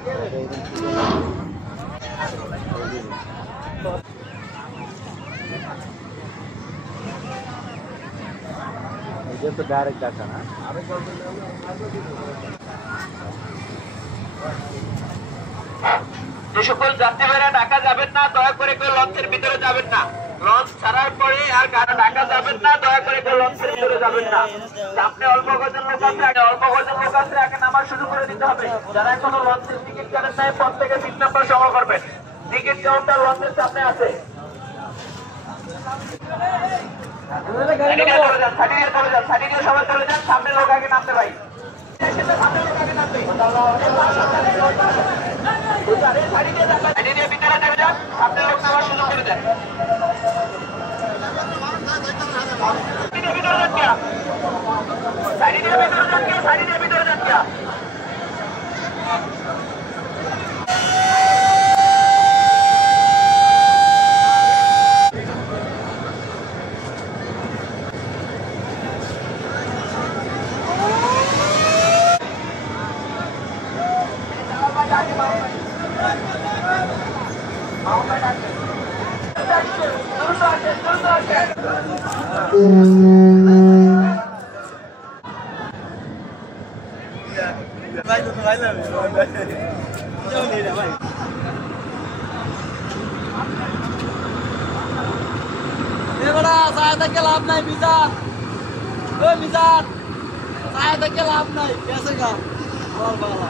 ये तो डायरेक्ट डाका ना যে সকল যাত্রীরা ঢাকা যাবেন না দয়া করে কেউ লঞ্চের ভিতরে যাবেন না। লঞ্চ ছাড়ার পরে আর ঢাকা যাবেন না, দয়া করে কেউ লঞ্চের ভিতরে যাবেন না। সামনে অল্প কজন লোক আছে, আগে নামার শুরু করে দিতে হবে। যারা এখনো লঞ্চের টিকিট কাটেন নাই প্রত্যেকে 3 নম্বর সংগ্রহ করবেন। টিকিট কাউন্টার লঞ্চের সামনে আছে। সবাই চলে যান, সামনে লোক আগে নামতে ভাই। ভিতরে নেমে যান, সামনে লোক নামার সুযোগ করে দেন। ভিতরে যান কিয়া भाई तो भाई ना क्यों नहीं रे भाई ये बड़ा सहायता के लाभ नहीं मिजान ओ मिजान सहायता के लाभ नहीं कैसे का बोल बोला